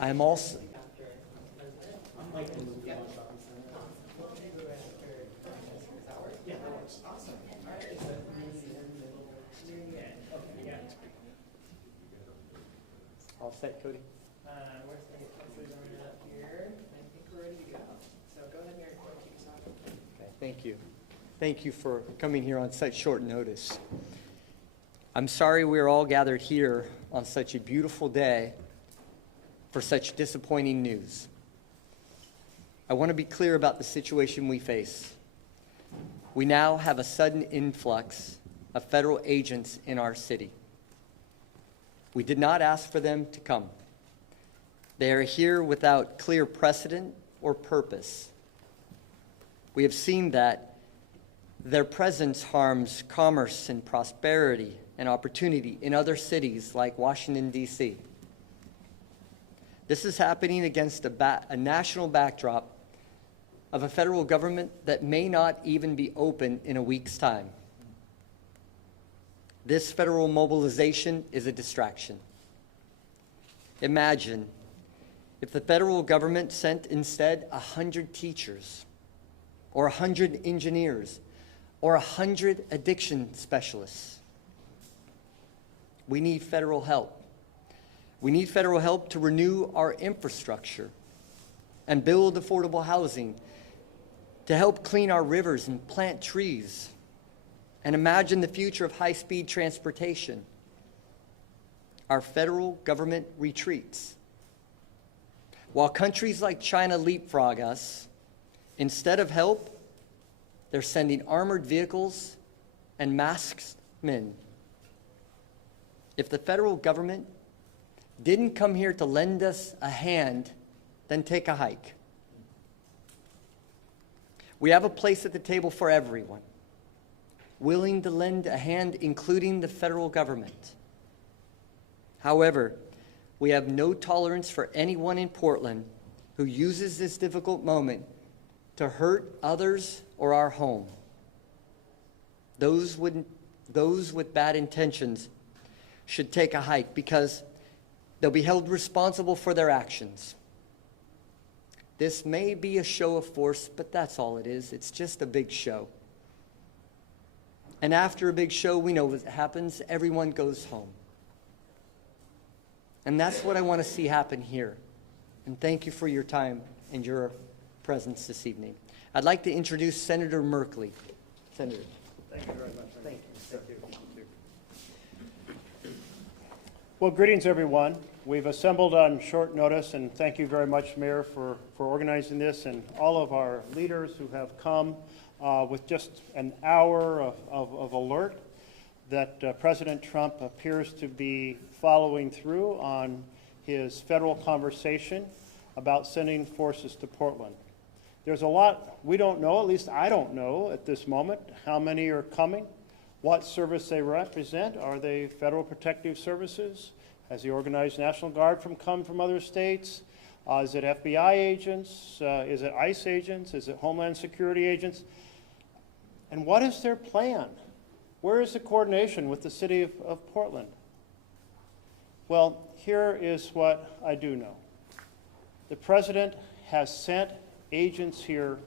I am also all set, Cody. We're just going to get Councilor going up here. I think we're ready to go. So go ahead and kick us off. Okay, thank you. Thank you for coming here on such short notice. I'm sorry we're all gathered here on such a beautiful day for such disappointing news. I want to be clear about the situation we face. We now have a sudden influx of federal agents in our city. We did not ask for them to come. They are here without clear precedent or purpose. We have seen that their presence harms commerce and prosperity and opportunity in other cities like Washington, D.C. This is happening against a national backdrop of a federal government that may not even be open in a week's time. This federal mobilization is a distraction. Imagine if the federal government sent instead 100 teachers, or 100 engineers, or 100 addiction specialists. We need federal help. We need federal help to renew our infrastructure and build affordable housing, to help clean our rivers and plant trees, and imagine the future of high-speed transportation. Our federal government retreats. While countries like China leapfrog us, instead of help, they're sending armored vehicles and masked men. If the federal government didn't come here to lend us a hand, then take a hike. We have a place at the table for everyone, willing to lend a hand, including the federal government. However, we have no tolerance for anyone in Portland who uses this difficult moment to hurt others or our home. Those with bad intentions should take a hike because they'll be held responsible for their actions. This may be a show of force, but that's all it is. It's just a big show. And after a big show, we know what happens. Everyone goes home. And that's what I want to see happen here. And thank you for your time and your presence this evening. I'd like to introduce Senator Mkeley. Senator. Thank you very much. Thank you. Thank you. Well, greetings, everyone. We've assembled on short notice, and thank you very much, Mayor, for organizing this, and all of our leaders who have come with just an hour of alert that President Trump appears to be following through on his federal conversation about sending forces to Portland. There's a lot we don't know, at least I don't know at this moment, how many are coming, what service they represent. Are they Federal Protective Services? Has the Organized National Guard come from other states? Is it FBI agents? Is it ICE agents? Is it Homeland Security agents? And what is their plan? Where is the coordination with the city of Portland? Well, here is what I do know. The president has sent agents here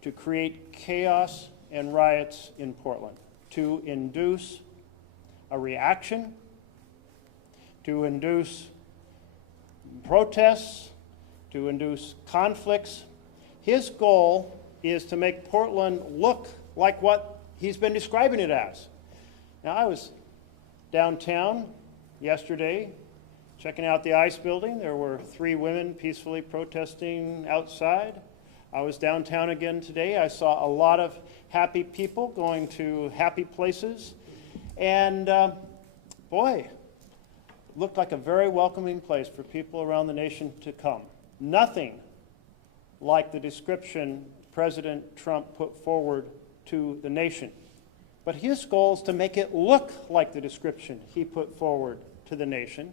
to create chaos and riots in Portland, to induce a reaction, to induce protests, to induce conflicts. His goal is to make Portland look like what he's been describing it as. Now, I was downtown yesterday checking out the ICE building. There were 3 women peacefully protesting outside. I was downtown again today. I saw a lot of happy people going to happy places. And boy, it looked like a very welcoming place for people around the nation to come. Nothing like the description President Trump put forward to the nation. But his goal is to make it look like the description he put forward to the nation.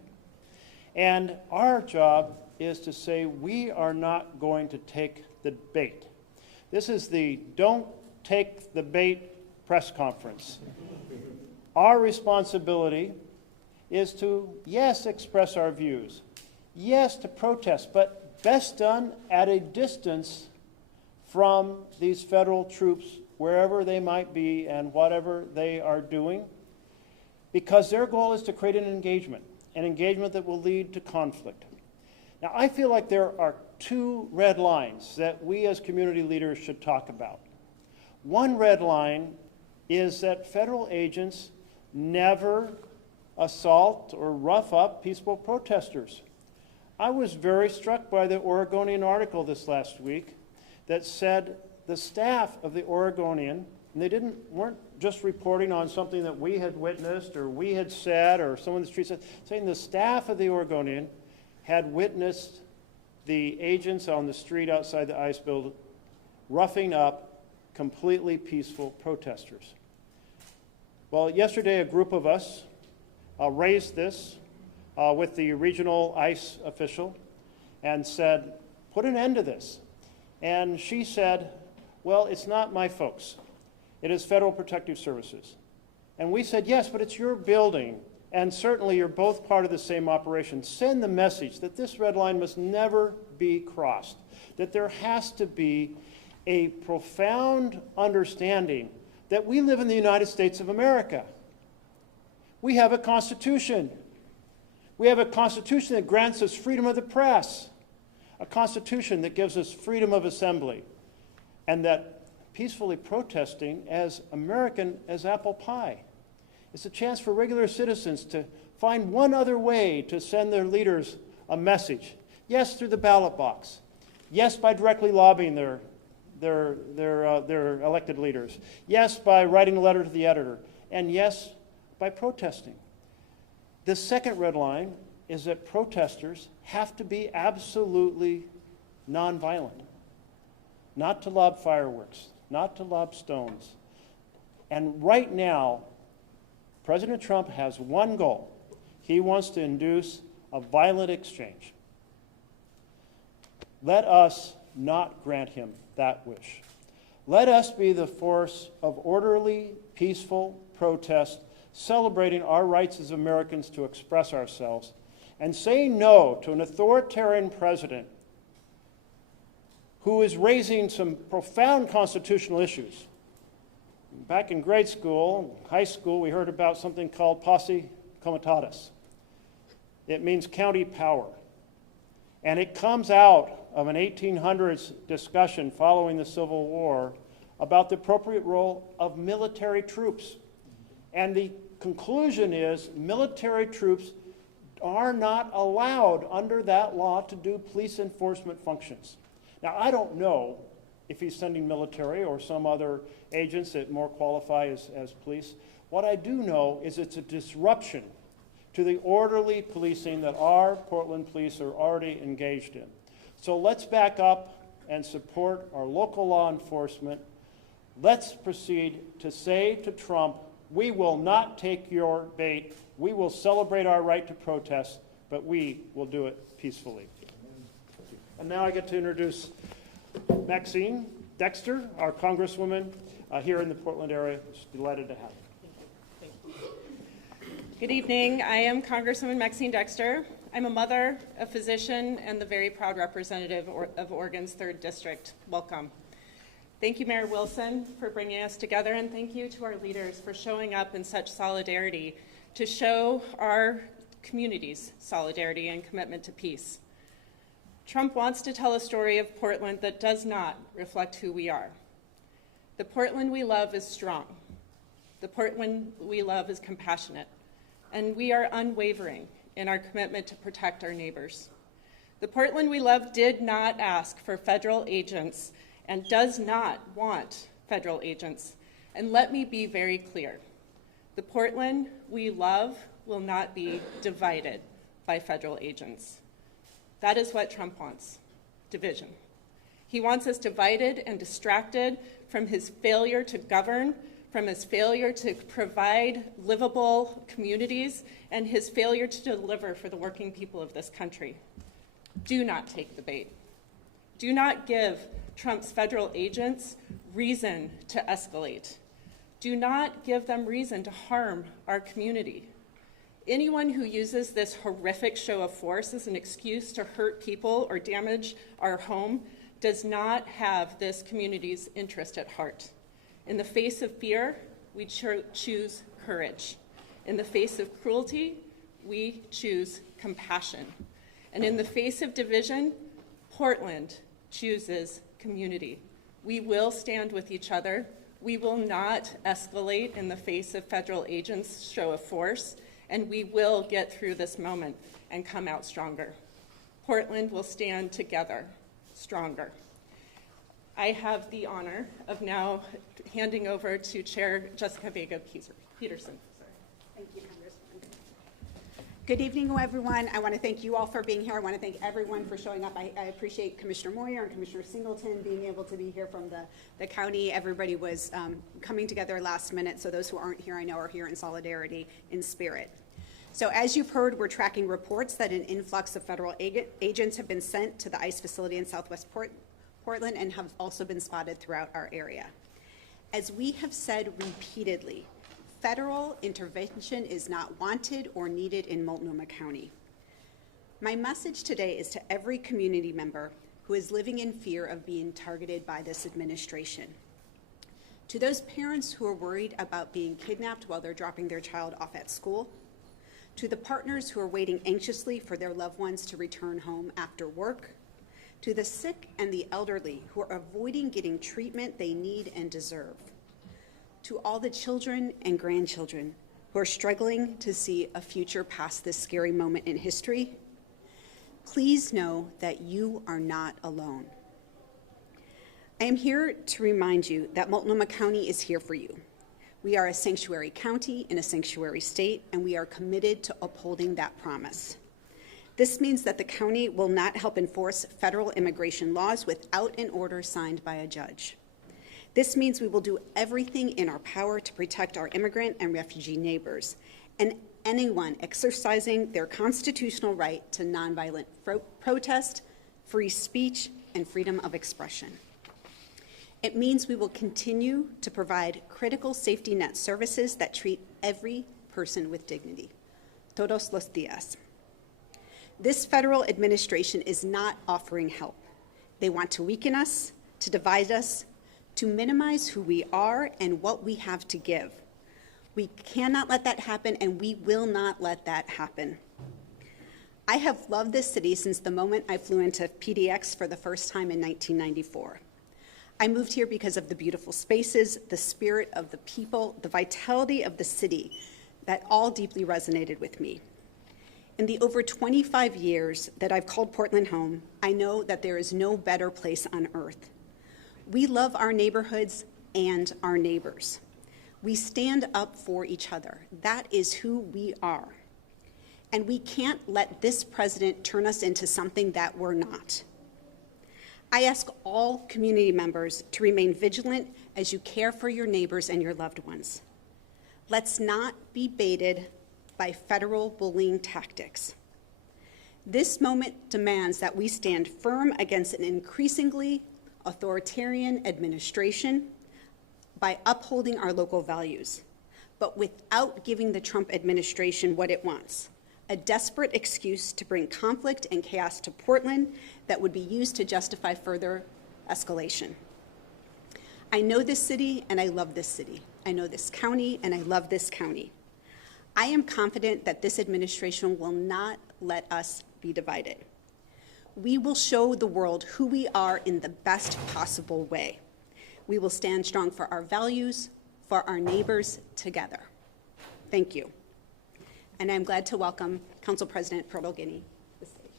And our job is to say we are not going to take the bait. This is the Don't Take the Bait press conference. Our responsibility is to, yes, express our views. Yes, to protest, but best done at a distance from these federal troops, wherever they might be and whatever they are doing, because their goal is to create an engagement that will lead to conflict. Now, I feel like there are two red lines that we as community leaders should talk about. One red line is that federal agents never assault or rough up peaceful protesters. I was very struck by the Oregonian article this last week that said the staff of the Oregonian, and they weren't just reporting on something that we had witnessed or we had said or someone in the street said, saying the staff of the Oregonian had witnessed the agents on the street outside the ICE building roughing up completely peaceful protesters. Well, yesterday a group of us raised this with the regional ICE official and said, put an end to this. And she said, well, it's not my folks. It is Federal Protective Services. And we said, yes, but it's your building. And certainly you're both part of the same operation. Send the message that this red line must never be crossed, that there has to be a profound understanding that we live in the United States of America. We have a Constitution. We have a Constitution that grants us freedom of the press, a Constitution that gives us freedom of assembly, and that peacefully protesting as American as apple pie. It's a chance for regular citizens to find one other way to send their leaders a message. Yes, through the ballot box. Yes, by directly lobbying their elected leaders. Yes, by writing a letter to the editor. And yes, by protesting. The second red line is that protesters have to be absolutely nonviolent. Not to lob fireworks, not to lob stones. And right now, President Trump has one goal. He wants to induce a violent exchange. Let us not grant him that wish. Let us be the force of orderly, peaceful protest, celebrating our rights as Americans to express ourselves, and saying no to an authoritarian president who is raising some profound constitutional issues. Back in grade school, high school, we heard about something called posse comitatus. It means county power. And it comes out of an 1800s discussion following the Civil War about the appropriate role of military troops. And the conclusion is military troops are not allowed under that law to do police enforcement functions. Now, I don't know if he's sending military or some other agents that more qualify as police. What I do know is it's a disruption to the orderly policing that our Portland police are already engaged in. So let's back up and support our local law enforcement. Let's proceed to say to Trump, we will not take your bait. We will celebrate our right to protest, but we will do it peacefully. And now I get to introduce Maxine Dexter, our Congresswoman here in the Portland area. Just delighted to have her. Good evening. I am Congresswoman Maxine Dexter. I'm a mother, a physician, and the very proud representative of Oregon's 3rd District. Welcome. Thank you, Mayor Wilson, for bringing us together, and thank you to our leaders for showing up in such solidarity to show our community's solidarity and commitment to peace. Trump wants to tell a story of Portland that does not reflect who we are. The Portland we love is strong. The Portland we love is compassionate. And we are unwavering in our commitment to protect our neighbors. The Portland we love did not ask for federal agents and does not want federal agents. And let me be very clear. The Portland we love will not be divided by federal agents. That is what Trump wants, division. He wants us divided and distracted from his failure to govern, from his failure to provide livable communities, and his failure to deliver for the working people of this country. Do not take the bait. Do not give Trump's federal agents reason to escalate. Do not give them reason to harm our community. Anyone who uses this horrific show of force as an excuse to hurt people or damage our home does not have this community's interest at heart. In the face of fear, we choose courage. In the face of cruelty, we choose compassion. And in the face of division, Portland chooses community. We will stand with each other. We will not escalate in the face of federal agents' show of force, and we will get through this moment and come out stronger. Portland will stand together, stronger. I have the honor of now handing over to Chair Jessica Vega-Peterson. Thank you, Congresswoman. Good evening, everyone. I want to thank you all for being here. I want to thank everyone for showing up. I appreciate Commissioner Moyer and Commissioner Singleton being able to be here from the county. Everybody was coming together last minute, so those who aren't here I know are here in solidarity in spirit. So as you've heard, we're tracking reports that an influx of federal agents have been sent to the ICE facility in Southwest Portland and have also been spotted throughout our area. As we have said repeatedly, federal intervention is not wanted or needed in Multnomah County. My message today is to every community member who is living in fear of being targeted by this administration. To those parents who are worried about being kidnapped while they're dropping their child off at school, to the partners who are waiting anxiously for their loved ones to return home after work, to the sick and the elderly who are avoiding getting treatment they need and deserve, to all the children and grandchildren who are struggling to see a future past this scary moment in history, please know that you are not alone. I am here to remind you that Multnomah County is here for you. We are a sanctuary county in a sanctuary state, and we are committed to upholding that promise. This means that the county will not help enforce federal immigration laws without an order signed by a judge. This means we will do everything in our power to protect our immigrant and refugee neighbors and anyone exercising their constitutional right to nonviolent protest, free speech, and freedom of expression. It means we will continue to provide critical safety net services that treat every person with dignity. Todos los días. This federal administration is not offering help. They want to weaken us, to divide us, to minimize who we are and what we have to give. We cannot let that happen, and we will not let that happen. I have loved this city since the moment I flew into PDX for the first time in 1994. I moved here because of the beautiful spaces, the spirit of the people, the vitality of the city that all deeply resonated with me. In the over 25 years that I've called Portland home, I know that there is no better place on earth. We love our neighborhoods and our neighbors. We stand up for each other. That is who we are. And we can't let this president turn us into something that we're not. I ask all community members to remain vigilant as you care for your neighbors and your loved ones. Let's not be baited by federal bullying tactics. This moment demands that we stand firm against an increasingly authoritarian administration by upholding our local values, but without giving the Trump administration what it wants, a desperate excuse to bring conflict and chaos to Portland that would be used to justify further escalation. I know this city and I love this city. I know this county and I love this county. I am confident that this administration will not let us be divided. We will show the world who we are in the best possible way. We will stand strong for our values, for our neighbors together. Thank you. And I'm glad to welcome Council President Pertl-Guiney to the stage.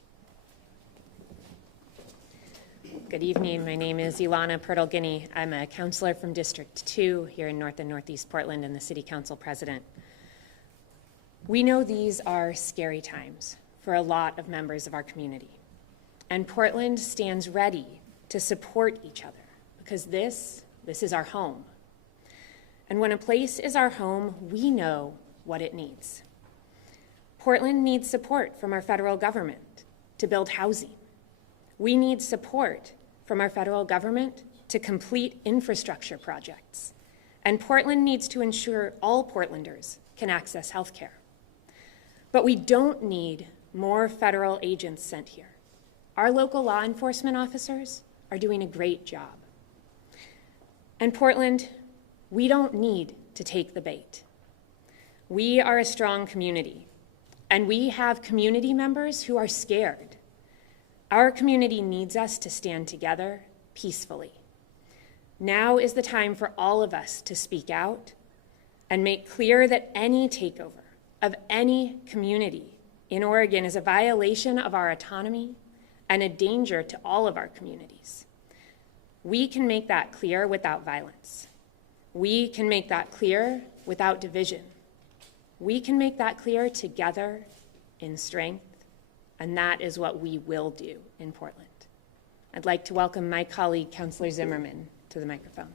Good evening. My name is Ilana Pertl-Guiney. I'm a councilor from District 2 here in North and Northeast Portland and the City Council President. We know these are scary times for a lot of members of our community. And Portland stands ready to support each other because this is our home. And when a place is our home, we know what it needs. Portland needs support from our federal government to build housing. We need support from our federal government to complete infrastructure projects. And Portland needs to ensure all Portlanders can access health care. But we don't need more federal agents sent here. Our local law enforcement officers are doing a great job. And Portland, we don't need to take the bait. We are a strong community, and we have community members who are scared. Our community needs us to stand together peacefully. Now is the time for all of us to speak out and make clear that any takeover of any community in Oregon is a violation of our autonomy and a danger to all of our communities. We can make that clear without violence. We can make that clear without division. We can make that clear together in strength, and that is what we will do in Portland. I'd like to welcome my colleague, Councilor Zimmerman, to the microphone.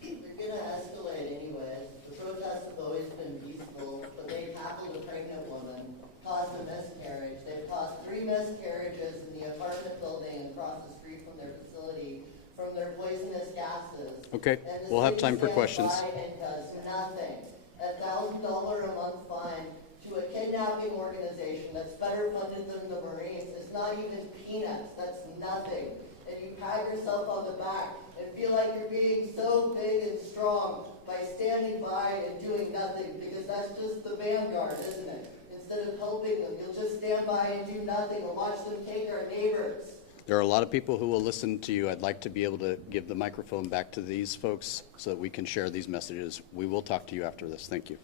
They're going to escalate anyways. The protests have always been peaceful, but they tackled a pregnant woman, caused a miscarriage. They've caused 3 miscarriages in the apartment building across the street from their facility from their poisonous gases. Okay, we'll have time for questions. And does nothing. A $1,000 a month fine to a kidnapping organization that's better funded than the Marines is not even peanuts. That's nothing. And you pat yourself on the back and feel like you're being so big and strong by standing by and doing nothing, because that's just the vanguard, isn't it? Instead of helping them, you'll just stand by and do nothing and watch them take our neighbors. There are a lot of people who will listen to you. I'd like to be able to give the microphone back to these folks so that we can share these messages. We will talk to you after this. Thank you.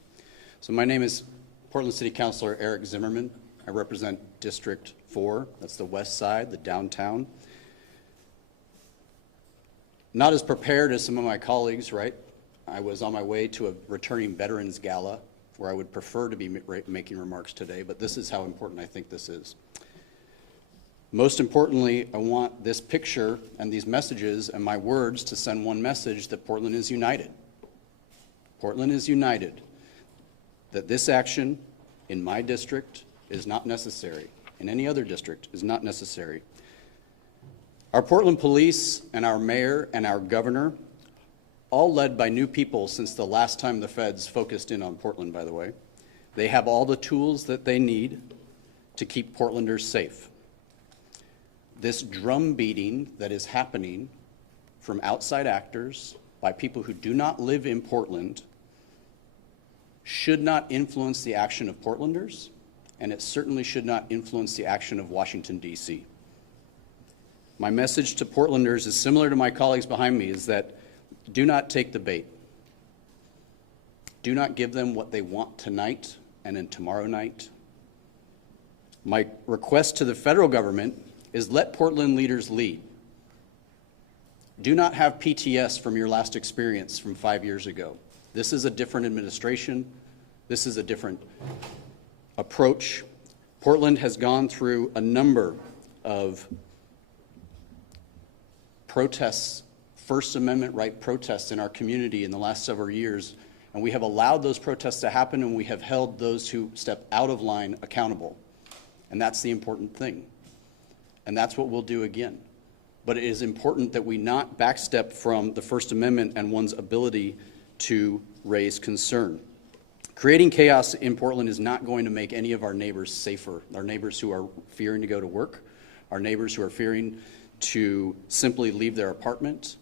So my name is Portland City Councilor Eric Zimmerman. I represent District 4. That's the west side, the downtown. Not as prepared as some of my colleagues, right? I was on my way to a returning veterans gala where I would prefer to be making remarks today, but this is how important I think this is. Most importantly, I want this picture and these messages and my words to send one message: that Portland is united. Portland is united. That this action in my district is not necessary, in any other district is not necessary. Our Portland police and our mayor and our governor, all led by new people since the last time the feds focused in on Portland, by the way, they have all the tools that they need to keep Portlanders safe. This drum beating that is happening from outside actors by people who do not live in Portland should not influence the action of Portlanders, and it certainly should not influence the action of Washington, D.C. My message to Portlanders is similar to my colleagues behind me, is that do not take the bait. Do not give them what they want tonight and then tomorrow night. My request to the federal government is let Portland leaders lead. Do not have PTS from your last experience from 5 years ago. This is a different administration. This is a different approach. Portland has gone through a number of protests, First Amendment right protests in our community in the last several years, and we have allowed those protests to happen, and we have held those who step out of line accountable. And that's the important thing. And that's what we'll do again. But it is important that we not backstep from the First Amendment and one's ability to raise concern. Creating chaos in Portland is not going to make any of our neighbors safer. Our neighbors who are fearing to go to work, our neighbors who are fearing to simply leave their apartment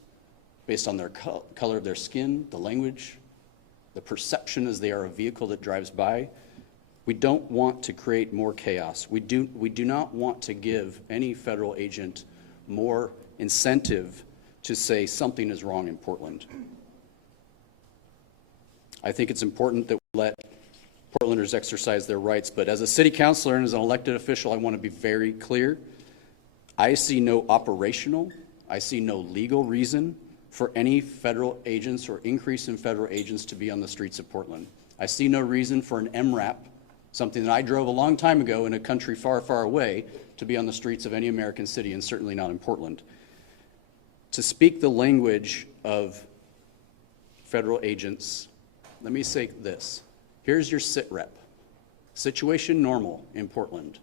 based on their color of their skin, the language, the perception as they are a vehicle that drives by. We don't want to create more chaos. We do not want to give any federal agent more incentive to say something is wrong in Portland. I think it's important that we let Portlanders exercise their rights, but as a city councilor and as an elected official, I want to be very clear. I see no operational, I see no legal reason for any federal agents or increase in federal agents to be on the streets of Portland. I see no reason for an MRAP, something that I drove a long time ago in a country far, far away, to be on the streets of any American city, and certainly not in Portland. To speak the language of federal agents, let me say this. Here's your sit rep. Situation normal in Portland.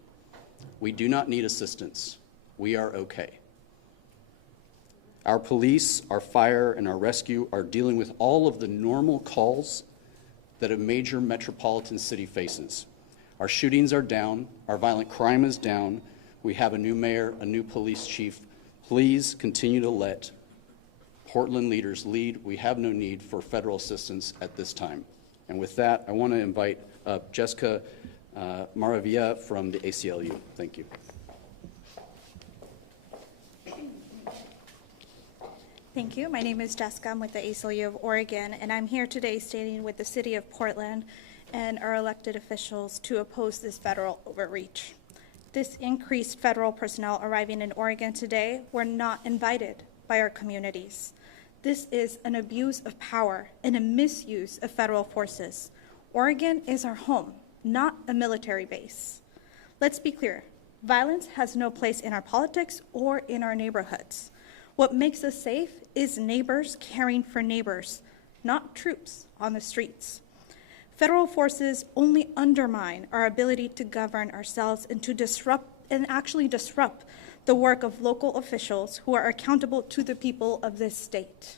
We do not need assistance. We are okay. Our police, our fire, and our rescue are dealing with all of the normal calls that a major metropolitan city faces. Our shootings are down. Our violent crime is down. We have a new mayor, a new police chief. Please continue to let Portland leaders lead. We have no need for federal assistance at this time. And with that, I want to invite Jessica Maravilla from the ACLU. Thank you. Thank you. My name is Jessica. I'm with the ACLU of Oregon, and I'm here today standing with the City of Portland and our elected officials to oppose this federal overreach. This increased federal personnel arriving in Oregon today were not invited by our communities. This is an abuse of power and a misuse of federal forces. Oregon is our home, not a military base. Let's be clear, violence has no place in our politics or in our neighborhoods. What makes us safe is neighbors caring for neighbors, not troops on the streets. Federal forces only undermine our ability to govern ourselves and to actually disrupt the work of local officials who are accountable to the people of this state.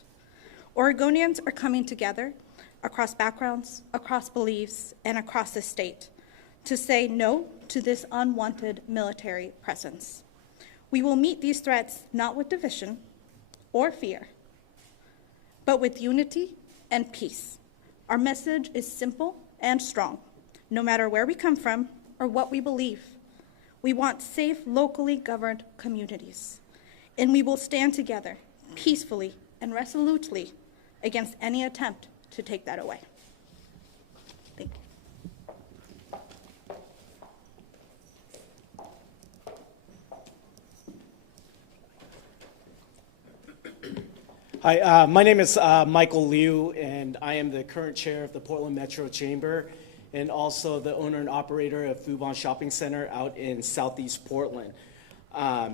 Oregonians are coming together across backgrounds, across beliefs, and across the state to say no to this unwanted military presence. We will meet these threats not with division or fear, but with unity and peace. Our message is simple and strong, no matter where we come from or what we believe. We want safe, locally governed communities, and we will stand together peacefully and resolutely against any attempt to take that away. Thank you. Hi, my name is Michael Liu, and I am the current chair of the Portland Metro Chamber and also the owner and operator of Fubon Shopping Center out in Southeast Portland. I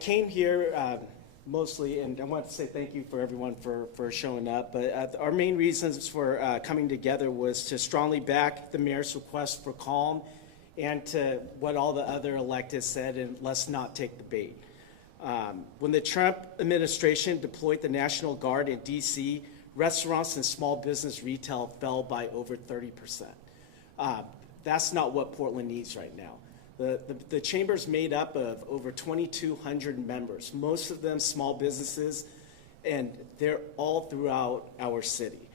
came here mostly, and I want to say thank you for everyone for showing up, but our main reasons for coming together was to strongly back the mayor's request for calm and to what all the other electeds said, and let's not take the bait. When the Trump administration deployed the National Guard in D.C., restaurants and small business retail fell by over 30%. That's not what Portland needs right now. The chamber's made up of over 2,200 members, most of them small businesses, and they're all throughout our city.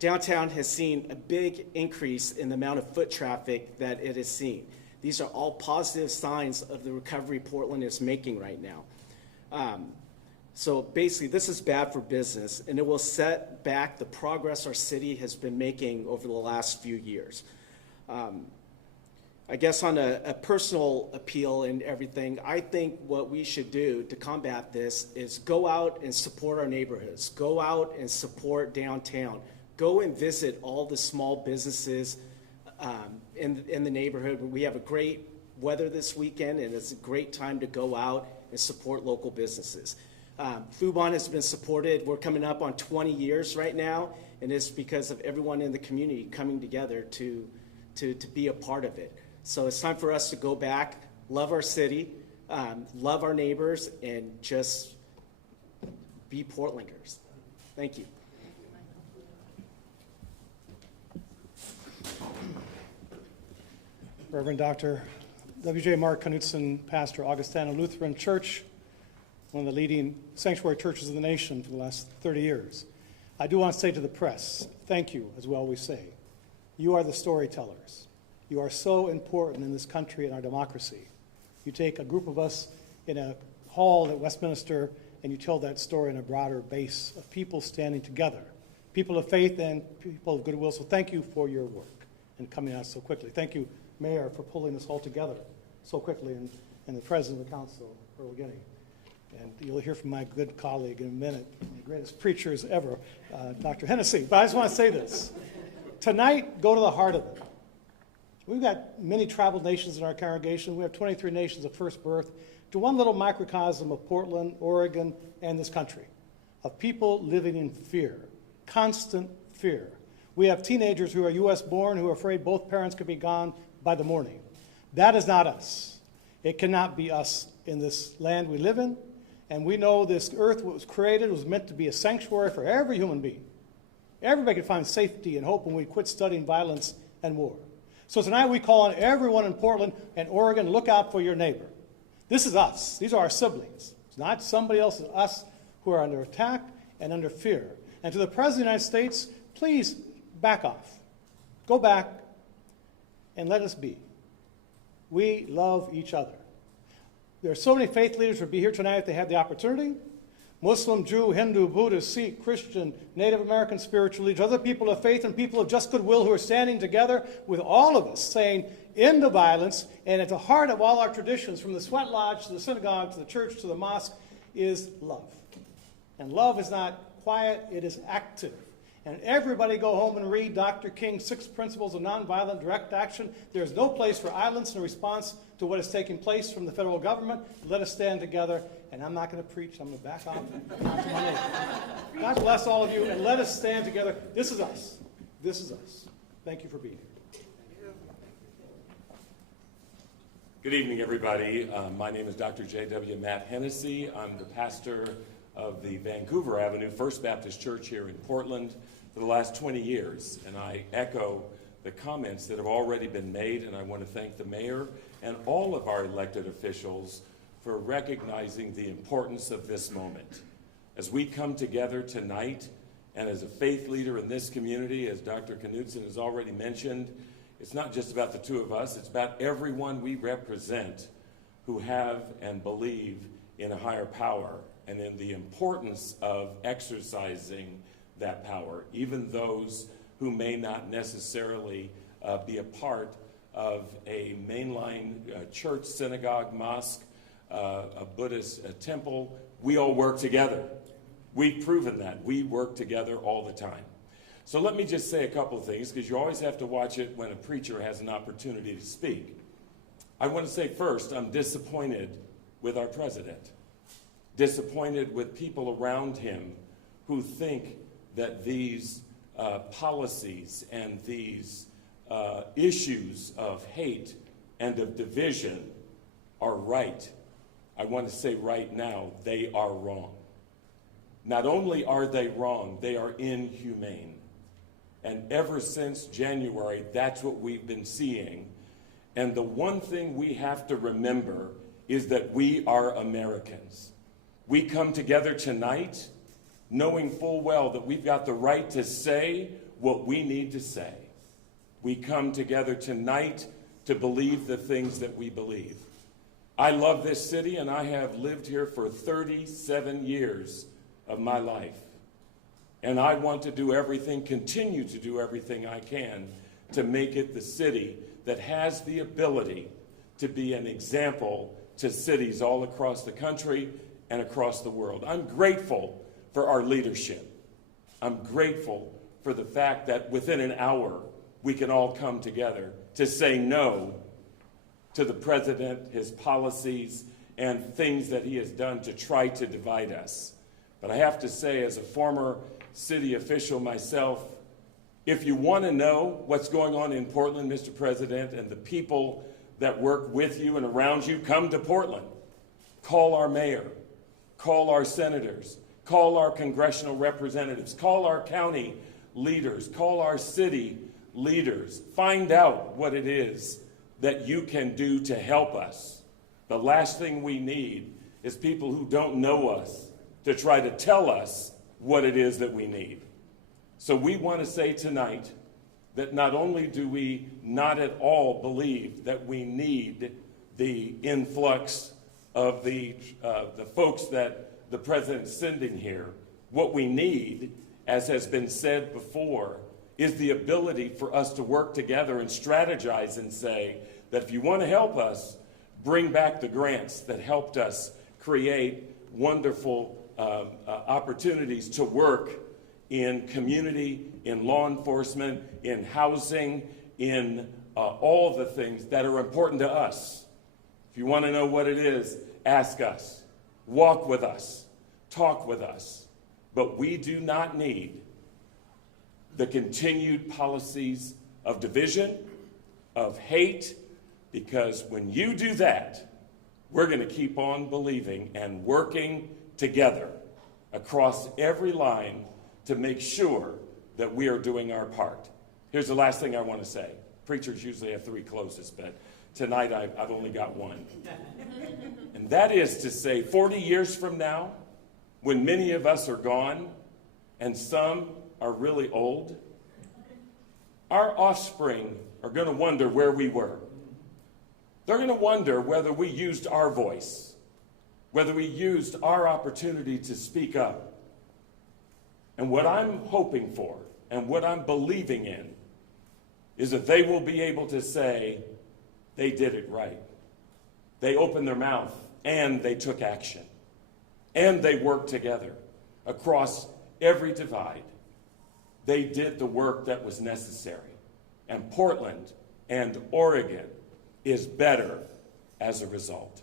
Downtown has seen a big increase in the amount of foot traffic that it has seen. These are all positive signs of the recovery Portland is making right now. So basically, this is bad for business, and it will set back the progress our city has been making over the last few years. I guess on a personal appeal and everything, I think what we should do to combat this is go out and support our neighborhoods, go out and support downtown, go and visit all the small businesses in the neighborhood. We have a great weather this weekend, and it's a great time to go out and support local businesses. Fubon has been supported. We're coming up on 20 years right now, and it's because of everyone in the community coming together to be a part of it. So it's time for us to go back, love our city, love our neighbors, and just be Portlanders. Thank you. Reverend Dr. W.J. Mark Knutson, pastor, Augustana Lutheran Church, one of the leading sanctuary churches in the nation for the last 30 years. I do want to say to the press, thank you, as we always say. You are the storytellers. You are so important in this country and our democracy. You take a group of us in a hall at Westminster and you tell that story in a broader base of people standing together, people of faith and people of goodwill. So thank you for your work and coming out so quickly. Thank you, Mayor, for pulling this all together so quickly, and the President of the Council, Earl Guinea. And you'll hear from my good colleague in a minute, one of the greatest preachers ever, Dr. Hennessy. But I just want to say this. Tonight, go to the heart of it. We've got many traveled nations in our congregation. We have 23 nations of first birth, to one little microcosm of Portland, Oregon, and this country, of people living in fear, constant fear. We have teenagers who are U.S. born who are afraid both parents could be gone by the morning. That is not us. It cannot be us in this land we live in. And we know this earth was created, was meant to be a sanctuary for every human being. Everybody can find safety and hope when we quit studying violence and war. So tonight we call on everyone in Portland and Oregon, look out for your neighbor. This is us. These are our siblings. It's not somebody else, it's us who are under attack and under fear. And to the President of the United States, please back off. Go back and let us be. We love each other. There are so many faith leaders who would be here tonight if they had the opportunity. Muslim, Jew, Hindu, Buddhist, Sikh, Christian, Native American spiritual leaders, other people of faith and people of just goodwill who are standing together with all of us saying, end the violence, and at the heart of all our traditions, from the sweat lodge to the synagogue to the church to the mosque, is love. And love is not quiet, it is active. And everybody go home and read Dr. King's 6 Principles of Nonviolent Direct Action. There's no place for violence in response to what is taking place from the federal government. Let us stand together. And I'm not going to preach. I'm going to back off and talk to my neighbor. God bless all of you, and let us stand together. This is us. This is us. Thank you for being here. Good evening, everybody. My name is Dr. J.W. Matt Hennessy. I'm the pastor of the Vancouver Avenue First Baptist Church here in Portland for the last 20 years. And I echo the comments that have already been made, and I want to thank the mayor and all of our elected officials for recognizing the importance of this moment. As we come together tonight, and as a faith leader in this community, as Dr. Knudsen has already mentioned, it's not just about the two of us, it's about everyone we represent who have and believe in a higher power and in the importance of exercising that power, even those who may not necessarily be a part of a mainline church, synagogue, mosque, a Buddhist temple. We all work together. We've proven that. We work together all the time. So let me just say a couple of things, because you always have to watch it when a preacher has an opportunity to speak. I want to say first, I'm disappointed with our president, disappointed with people around him who think that these policies and these issues of hate and of division are right. I want to say right now, they are wrong. Not only are they wrong, they are inhumane. And ever since January, that's what we've been seeing. And the one thing we have to remember is that we are Americans. We come together tonight knowing full well that we've got the right to say what we need to say. We come together tonight to believe the things that we believe. I love this city, and I have lived here for 37 years of my life. And I want to do everything, continue to do everything I can to make it the city that has the ability to be an example to cities all across the country and across the world. I'm grateful for our leadership. I'm grateful for the fact that within an hour, we can all come together to say no to the president, his policies, and things that he has done to try to divide us. But I have to say, as a former city official myself, if you want to know what's going on in Portland, Mr. President, and the people that work with you and around you, come to Portland. Call our mayor, call our senators, call our congressional representatives, call our county leaders, call our city leaders. Find out what it is that you can do to help us. The last thing we need is people who don't know us to try to tell us what it is that we need. So we want to say tonight that not only do we not at all believe that we need the influx of the folks that the president's sending here, what we need, as has been said before, is the ability for us to work together and strategize and say that if you want to help us, bring back the grants that helped us create wonderful opportunities to work in community, in law enforcement, in housing, in all the things that are important to us. If you want to know what it is, ask us, walk with us, talk with us. But we do not need the continued policies of division, of hate, because when you do that, we're going to keep on believing and working together across every line to make sure that we are doing our part. Here's the last thing I want to say. Preachers usually have 3 closest, but tonight I've only got 1. And that is to say, 40 years from now, when many of us are gone and some are really old, our offspring are going to wonder where we were. They're going to wonder whether we used our voice, whether we used our opportunity to speak up. And what I'm hoping for and what I'm believing in is that they will be able to say they did it right. They opened their mouth and they took action. And they worked together across every divide. They did the work that was necessary. And Portland and Oregon is better as a result.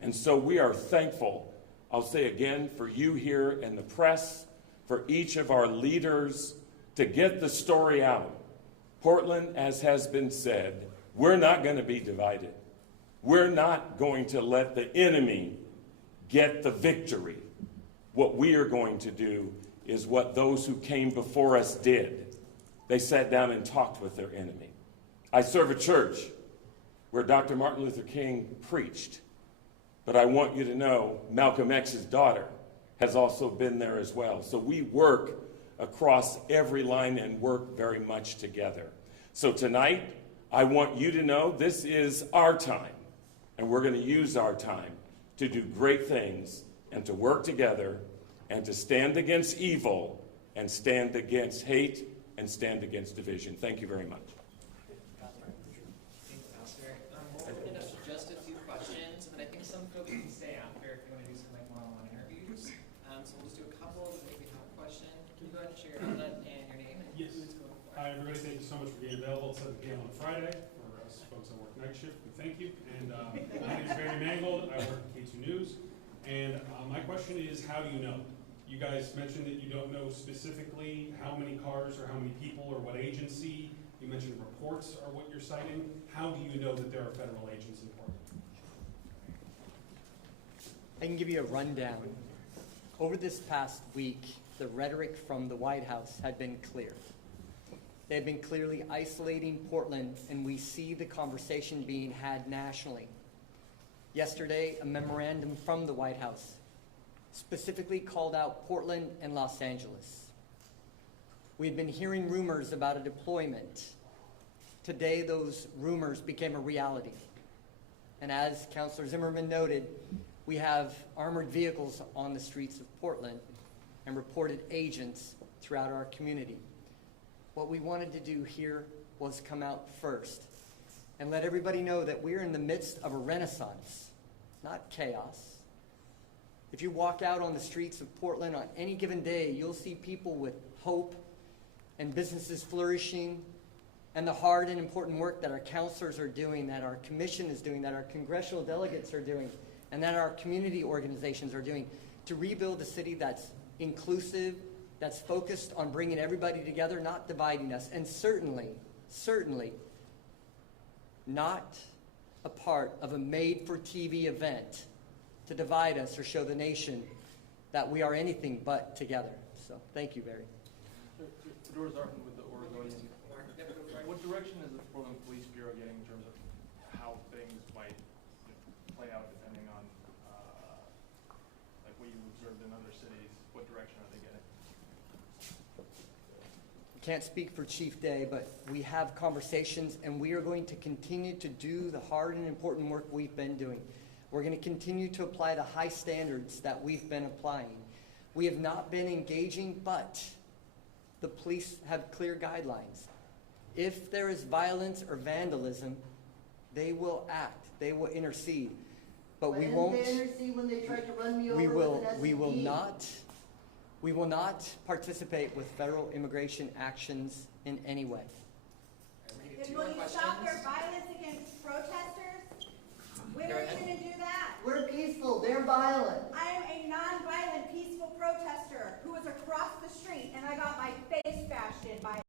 And so we are thankful, I'll say again, for you here and the press, for each of our leaders to get the story out. Portland, as has been said, we're not going to be divided. We're not going to let the enemy get the victory. What we are going to do is what those who came before us did. They sat down and talked with their enemy. I serve a church where Dr. Martin Luther King preached, but I want you to know Malcolm X's daughter has also been there as well. So we work across every line and work very much together. So tonight, I want you to know this is our time, and we're going to use our time to do great things and to work together and to stand against evil and stand against hate and stand against division. Thank you very much. We'll open it up to just a few questions, and I think some folks can stay after if you want to do some one-on-one interviews. So we'll just do a couple that maybe have a question. Can you go ahead and share your name and your name? And yes. Hi, everybody. Thank you so much for being available at 7 p.m. on Friday. For us folks that work night shift, we thank you. And my name is Barry Mangold. I work at K2 News. And my question is, how do you know? You guys mentioned that you don't know specifically how many cars or how many people or what agency. You mentioned reports are what you're citing. How do you know that there are federal agents in Portland? I can give you a rundown. Over this past week, the rhetoric from the White House had been clear. They have been clearly isolating Portland, and we see the conversation being had nationally. Yesterday, a memorandum from the White House specifically called out Portland and Los Angeles. We've been hearing rumors about a deployment. Today, those rumors became a reality. And as Councilor Zimmerman noted, we have armored vehicles on the streets of Portland and reported agents throughout our community. What we wanted to do here was come out first and let everybody know that we're in the midst of a renaissance, not chaos. If you walk out on the streets of Portland on any given day, you'll see people with hope and businesses flourishing and the hard and important work that our councilors are doing, that our commission is doing, that our congressional delegates are doing, and that our community organizations are doing to rebuild a city that's inclusive, that's focused on bringing everybody together, not dividing us, and certainly not a part of a made-for-TV event to divide us or show the nation that we are anything but together. So thank you, Barry. Doors Arden with the Oregonian. What direction is the Portland Police Bureau getting in terms of how things might play out depending on like what you observed in other cities? What direction are they getting? Can't speak for Chief Day, but we have conversations, and we are going to continue to do the hard and important work we've been doing. We're going to continue to apply the high standards that we've been applying. We have not been engaging, but the police have clear guidelines. If there is violence or vandalism, they will act. They will intercede. But we won't. They intercede when they tried to run me over We will not participate with federal immigration actions in any way. Will you stop their violence against protesters? When are you going to do that? We're peaceful. They're violent. I am a non-violent, peaceful protester who was across the street, and I got my face bashed in by